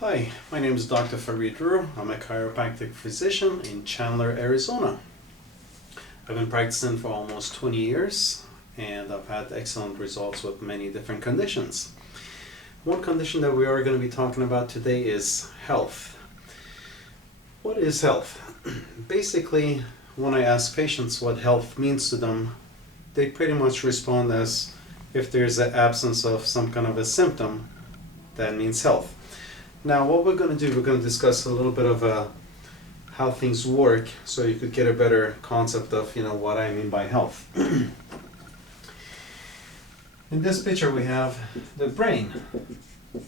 Hi, my name is Dr. Rooh. I'm a chiropractic physician in Chandler, Arizona. I've been practicing for almost 20 years and I've had excellent results with many different conditions. One condition that we are going to be talking about today is health. What is health? Basically, when I ask patients what health means to them, they pretty much respond as if there's an absence of some kind of a symptom, that means health. Now what we're going to do, we're going to discuss a little bit of how things work so you could get a better concept of what I mean by health. In this picture we have the brain.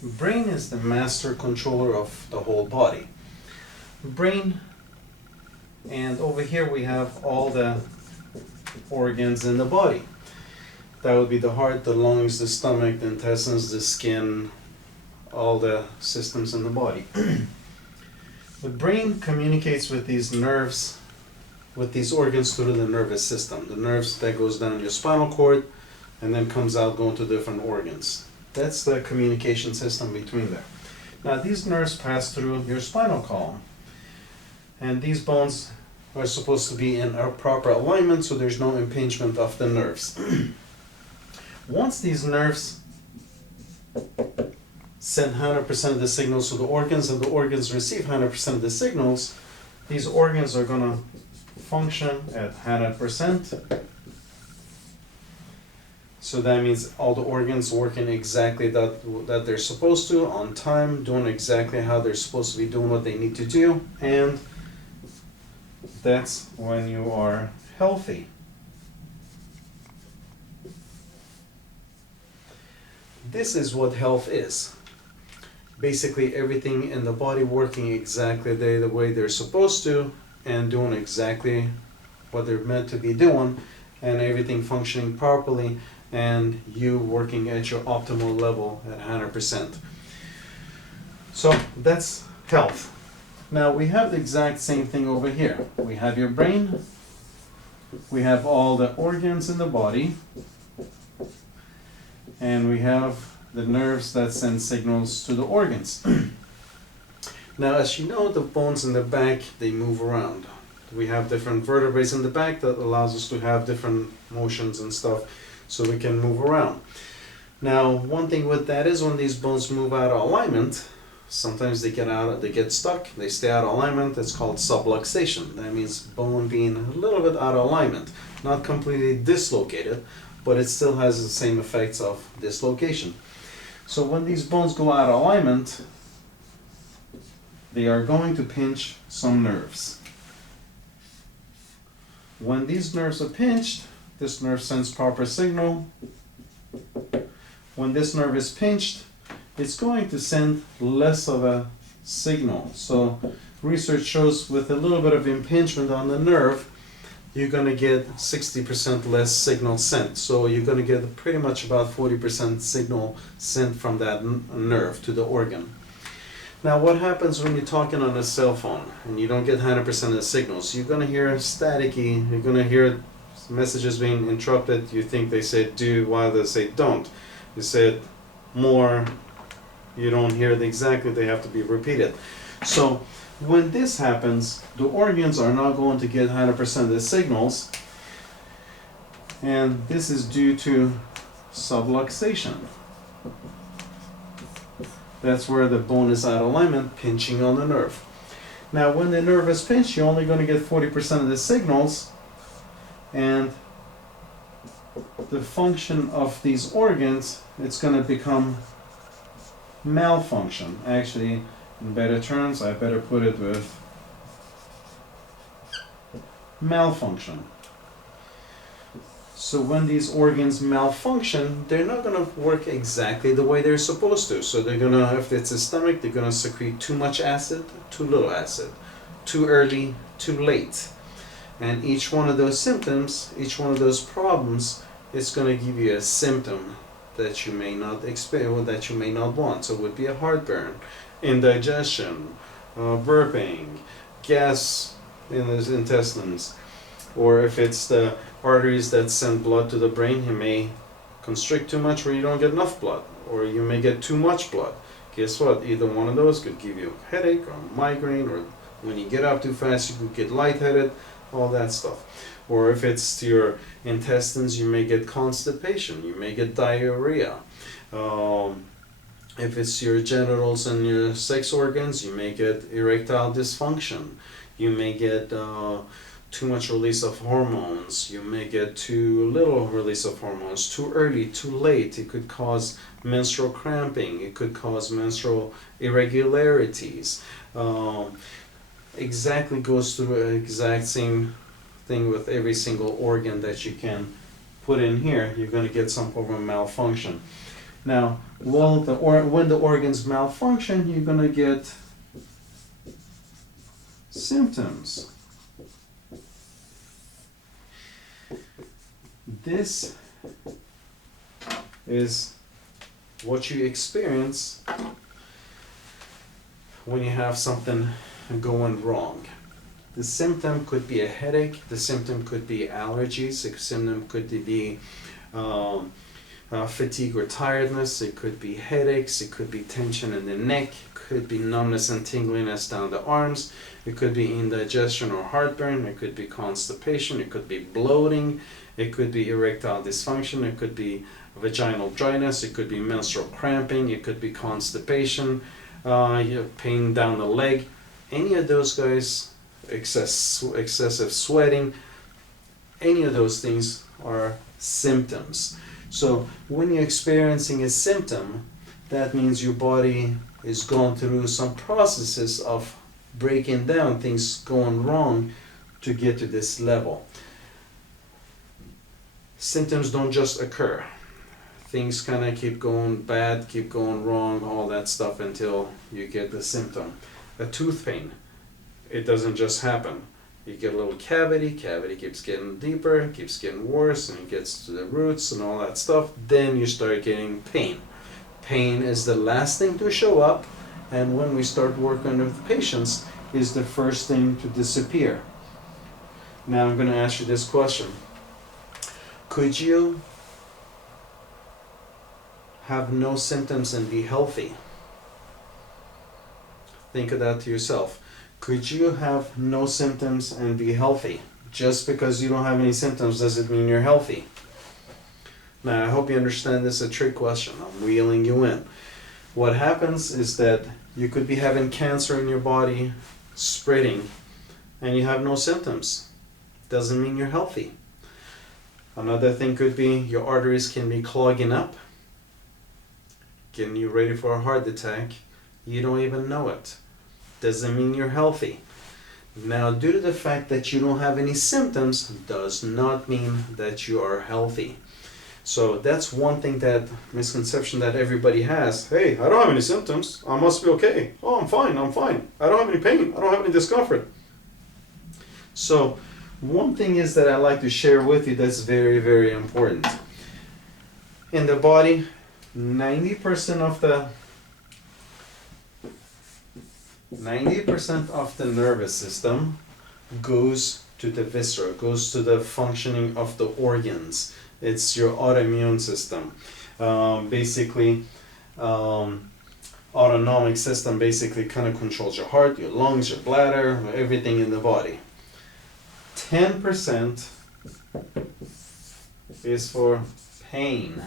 Brain is the master controller of the whole body. Brain, and over here we have all the organs in the body. That would be the heart, the lungs, the stomach, the intestines, the skin, all the systems in the body. The brain communicates with these nerves, with these organs through the nervous system. The nerves that goes down your spinal cord and then comes out going to different organs. That's the communication system between them. Now these nerves pass through your spinal column and these bones are supposed to be in a proper alignment so there's no impingement of the nerves. Once these nerves send 100% of the signals to the organs and the organs receive 100% of the signals, these organs are going to function at 100%. So that means all the organs working exactly that they're supposed to, on time, doing exactly how they're supposed to be doing what they need to do, and that's when you are healthy. This is what health is. Basically everything in the body working exactly the way they're supposed to and doing exactly what they're meant to be doing, and everything functioning properly and you working at your optimal level at 100%. So that's health. Now we have the exact same thing over here. We have your brain, we have all the organs in the body, and we have the nerves that send signals to the organs. Now, as you know, the bones in the back, they move around. We have different vertebrae in the back that allows us to have different motions and stuff so we can move around. Now, one thing with that is when these bones move out of alignment, sometimes they get stuck, they stay out of alignment. It's called subluxation. That means bone being a little bit out of alignment, not completely dislocated, but it still has the same effects of dislocation. So when these bones go out of alignment, they are going to pinch some nerves. When these nerves are pinched, this nerve sends proper signal. When this nerve is pinched, it's going to send less of a signal. So research shows with a little bit of impingement on the nerve, you're going to get 60% less signal sent. So you're going to get pretty much about 40% signal sent from that nerve to the organ. Now what happens when you're talking on a cell phone and you don't get 100% of the signals? You're going to hear staticky, you're going to hear messages being interrupted. You think they say do while they say don't. You said more, you don't hear it exactly, they have to be repeated. So when this happens, the organs are not going to get 100% of the signals, and this is due to subluxation. That's where the bone is out of alignment, pinching on the nerve. Now when the nerve is pinched, you're only going to get 40% of the signals, and the function of these organs, it's going to become malfunction. Actually, in better terms, I better put it with malfunction. So when these organs malfunction, they're not going to work exactly the way they're supposed to. So they're going to, if it's a stomach, they're going to secrete too much acid, too little acid, too early, too late. And each one of those symptoms, each one of those problems, is going to give you a symptom that you may not expect or that you may not want. So it would be a heartburn, indigestion, burping, gas in the intestines, or if it's the arteries that send blood to the brain, you may constrict too much where you don't get enough blood, or you may get too much blood. Guess what? Either one of those could give you a headache or a migraine, or when you get up too fast, you could get lightheaded, all that stuff. Or if it's to your intestines, you may get constipation, you may get diarrhea. If it's your genitals and your sex organs, you may get erectile dysfunction. You may get too much release of hormones. You may get too little release of hormones, too early, too late. It could cause menstrual cramping. It could cause menstrual irregularities. Exactly goes through the exact same thing with every single organ that you can put in here. You're going to get some form of malfunction. Now, when the organs malfunction, you're going to get symptoms. This is what you experience when you have something going wrong. The symptom could be a headache, the symptom could be allergies, the symptom could be fatigue or tiredness, it could be headaches, it could be tension in the neck, it could be numbness and tingliness down the arms, it could be indigestion or heartburn, it could be constipation, it could be bloating, it could be erectile dysfunction, it could be vaginal dryness, it could be menstrual cramping, it could be constipation, pain down the leg, any of those guys, excessive sweating, any of those things are symptoms. So when you're experiencing a symptom, that means your body is going through some processes of breaking down, things going wrong to get to this level. Symptoms don't just occur. Things kind of keep going bad, keep going wrong, all that stuff until you get the symptom. A tooth pain, it doesn't just happen. You get a little cavity keeps getting deeper, keeps getting worse, and it gets to the roots and all that stuff. Then you start getting pain. Pain is the last thing to show up, and when we start working with patients, is the first thing to disappear. Now I'm going to ask you this question. Could you have no symptoms and be healthy? Think of that to yourself. Could you have no symptoms and be healthy? Just because you don't have any symptoms doesn't mean you're healthy. Now, I hope you understand this is a trick question. I'm reeling you in. What happens is that you could be having cancer in your body, spreading, and you have no symptoms. Doesn't mean you're healthy. Another thing could be your arteries can be clogging up, getting you ready for a heart attack. You don't even know it. Doesn't mean you're healthy. Now, due to the fact that you don't have any symptoms does not mean that you are healthy. So that's one thing, that misconception that everybody has. Hey, I don't have any symptoms. I must be okay. Oh, I'm fine. I don't have any pain. I don't have any discomfort. So one thing is that I like to share with you that's very, very important. In the body, 90% of the nervous system goes to the viscera, goes to the functioning of the organs. It's your autoimmune system. Autonomic system basically kind of controls your heart, your lungs, your bladder, everything in the body. 10% is for pain.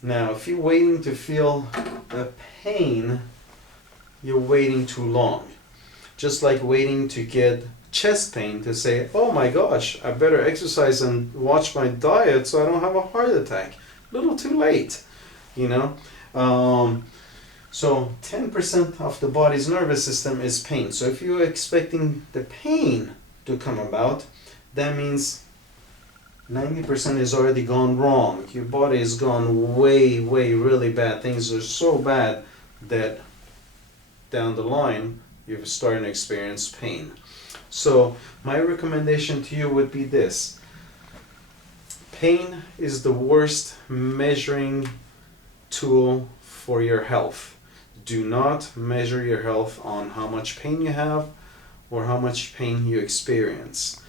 Now, if you're waiting to feel the pain, you're waiting too long. Just like waiting to get chest pain to say, oh my gosh, I better exercise and watch my diet so I don't have a heart attack. A little too late, you know. So 10% of the body's nervous system is pain. So if you're expecting the pain to come about, that means 90% is already gone wrong. Your body has gone way, really bad. Things are so bad that down the line, you're starting to experience pain. So my recommendation to you would be this. Pain is the worst measuring tool for your health. Do not measure your health on how much pain you have or how much pain you experience.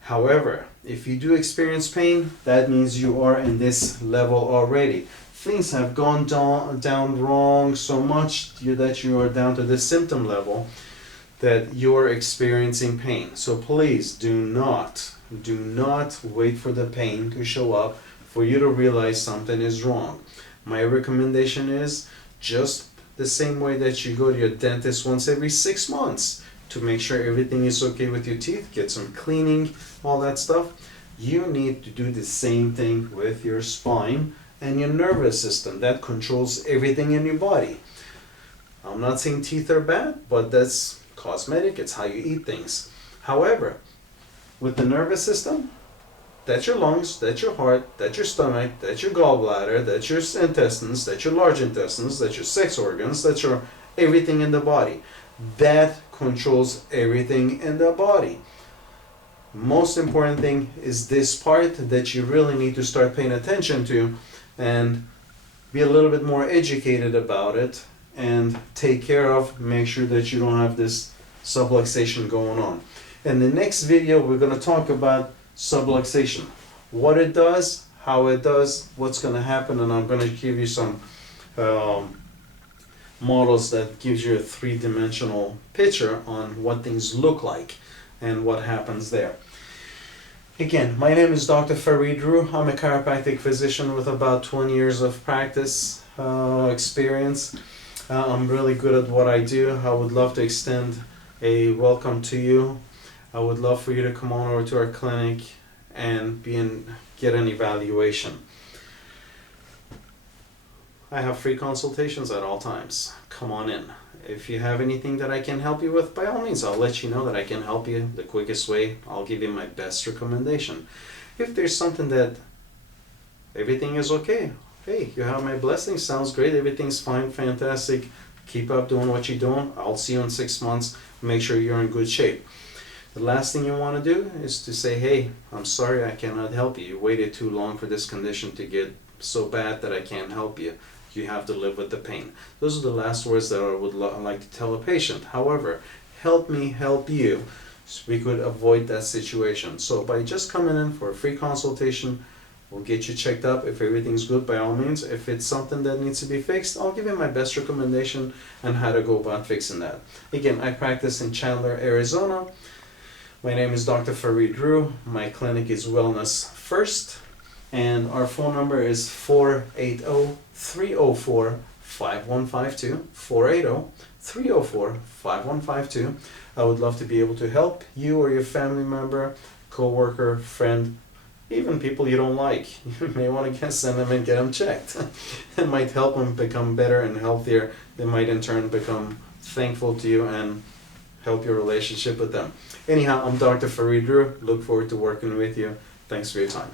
However, if you do experience pain, that means you are in this level already. things have gone down wrong so much that you are down to the symptom level that you're experiencing pain. So please do not wait for the pain to show up for you to realize something is wrong. My recommendation is just the same way that you go to your dentist once every 6 months to make sure everything is okay with your teeth, get some cleaning, all that stuff. You need to do the same thing with your spine and your nervous system. That controls everything in your body. I'm not saying teeth are bad, but that's cosmetic, it's how you eat things. However, with the nervous system, that's your lungs, that's your heart, that's your stomach, that's your gallbladder, that's your intestines, that's your large intestines, that's your sex organs, that's your everything in the body. That controls everything in the body. Most important thing is this part that you really need to start paying attention to and be a little bit more educated about it and take care of, make sure that you don't have this subluxation going on. In the next video, we're going to talk about subluxation, what it does, how it does, what's going to happen, and I'm going to give you some models that gives you a three-dimensional picture on what things look like and what happens there. Again, my name is Dr. Farid Rooh. I'm a chiropractic physician with about 20 years of practice experience. I'm really good at what I do. I would love to extend a welcome to you. I would love for you to come on over to our clinic and get an evaluation. I have free consultations at all times. Come on in. If you have anything that I can help you with, by all means, I'll let you know that I can help you the quickest way. I'll give you my best recommendation. If there's something that everything is okay, hey, you have my blessing, sounds great, everything's fine, fantastic, keep up doing what you're doing. I'll see you in 6 months. Make sure you're in good shape. The last thing you want to do is to say, hey, I'm sorry, I cannot help you. You waited too long for this condition to get so bad that I can't help you. You have to live with the pain. Those are the last words that I would like to tell a patient. However, help me help you so we could avoid that situation. So by just coming in for a free consultation, we'll get you checked up. If everything's good, by all means. If it's something that needs to be fixed, I'll give you my best recommendation on how to go about fixing that. Again, I practice in Chandler, Arizona. My name is Dr. Farid Rooh. My clinic is Wellness First, and our phone number is 480-304-5152, 480-304-5152. I would love to be able to help you or your family member, co-worker, friend, even people you don't like. You may want to send them and get them checked. It might help them become better and healthier. They might in turn become thankful to you and help your relationship with them. Anyhow, I'm Dr. Farid Rooh. Look forward to working with you. Thanks for your time.